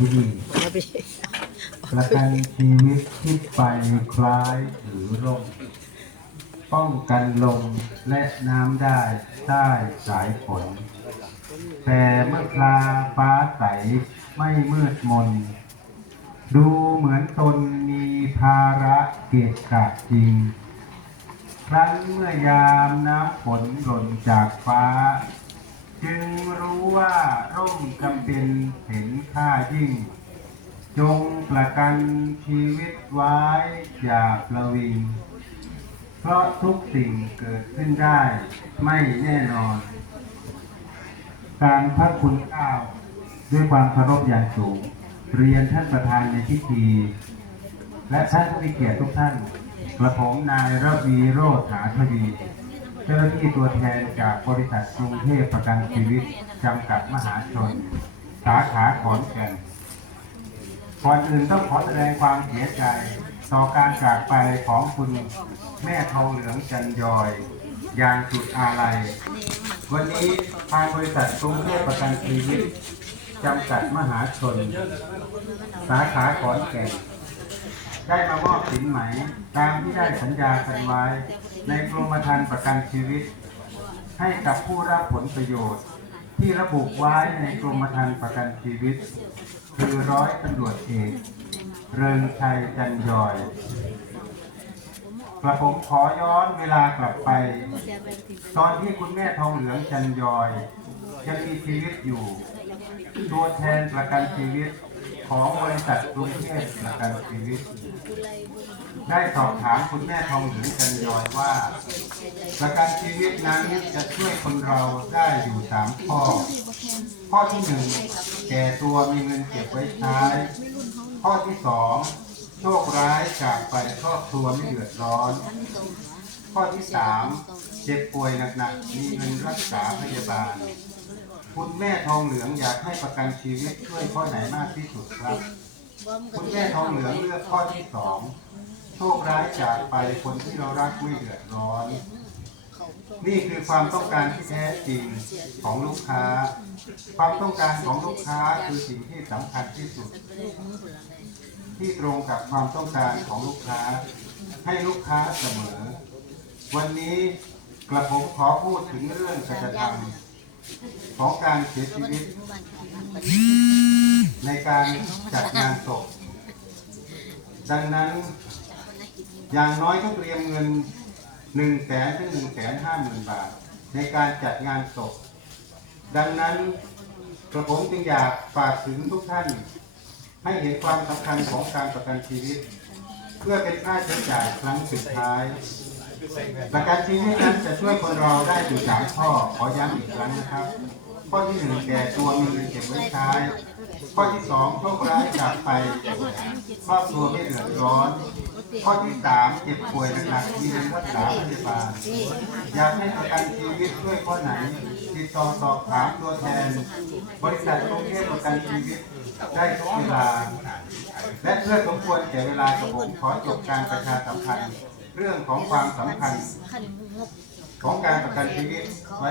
ที่นี่เอาไประกันชีวิตที่ไปคล้ายถือร่ม ป้องกันลมและน้ำได้ใต้สายฝน แต่เมื่อคลาฟ้าใสไม่มืดมน ดูเหมือนตนมีภาระเกะกะจริง ครั้นเมื่อยามน้ำฝนหล่นจากฟ้า จึงรู้ว่าร่มจำเป็นเห็นค่ายิ่ง จงประกันชีวิตไว้อย่าประวิง เพราะทุกสิ่งเกิดขึ้นได้ไม่แน่นอน การพักคุณเก้าด้วยความเคารพอย่างสูง เรียนท่านประธานในพิธี และท่านผู้มีเกียรติทุกท่านกระผมนายระวีโรธาทวี เจ้าหน้าที่ตัวแทนจากบริษัทกรุงเทพประกันชีวิตจำกัดมหาชน สาขาขอนแก่นก่อนอื่นต้องขอแสดงความเสียใจ ต่อการจากไปของคุณแม่ทองเหลืองจันยอย อย่างสุดอาลัย วันนี้ทางบริษัทกรุงเทพประกันชีวิตจำกัดมหาชน สาขาขอนแก่น ได้มามอบสินไหม ตามที่ได้สัญญากันไว้ ในกรมธรรม์ประกันชีวิต ให้กับผู้รับผลประโยชน์ ที่ระบุไว้ในกรมธรรม์ประกันชีวิต คือร้อยตำรวจเอกเริงชัยจันยอยกระผมขอย้อนเวลากลับไป ตอนที่คุณแม่ทองเหลืองจันยอยยังมีชีวิตอยู่ ตัวแทนประกันชีวิต ของบริษัทกรุงเทพประกันชีวิต ได้สอบถามคุณแม่ทองหลืองจันยอยว่า ประกันชีวิตนั้นจะช่วยคนเราได้อยู่สามข้อ ข้อที่หนึ่งแก่ตัวมีเงินเก็บไว้ใช้ข้อที่สองโชคร้ายจากไปครอบครัวไม่เดือดร้อน ข้อที่สามเจ็บป่วยหนักๆมีเงินรักษาพยาบาล คุณแม่ทองเหลืองอยากให้ประกันชีวิตช่วยข้อไหนมากที่สุดครับ คุณแม่ทองเหลืองเลือกข้อที่สองโชคร้ายจากไปคนที่เรารักไม่เดือดร้อน นี่คือความต้องการที่แท้จริงของลูกค้า ความต้องการของลูกค้าคือสิ่งที่สำคัญที่สุด ที่ตรงกับความต้องการของลูกค้า ให้ลูกค้าเสมอ วันนี้กระผมขอพูดถึงเรื่องการกระทำ ของการเสียชีวิต ในการจัดงานศพ ดังนั้น อย่างน้อยต้องเตรียมเงิน1นึ่งแสนถึงหนึ่งแสนห้าหมื่นบาท ในการจัดงานศพ ดังนั้นกระผมจึงอยากฝากถึงทุกท่าน ให้เห็นความสำคัญของการประกันชีวิต เพื่อเป็นค่าใช้จ่ายครั้งสุดท้าย ประกันชีวิตนั้นจะช่วยคนเราได้อยู่สามข้อ ขอย้ำอีกครั้งนะครับ ข้อที่หนึ่งแก่ตัวมีเงินเก็บไว้ใช้ข้อที่สองโชคร้ายจากไปครอบครัวไม่เดือดร้อน ข้อที่สามเจ็บป่วยหนักมีเงินรักษาพยาบาลอยากให้ประกันชีวิตช่วยข้อไหนติดต่อสอบถามตัวแทน บริษัทกรุงเทพประกันชีวิตได้ทุกเวลา และเพื่อสมควรแก่เวลากับผมขอจบการประชาสัมพันธ์ เรื่องของความสำคัญของการประกันชีวิตไว้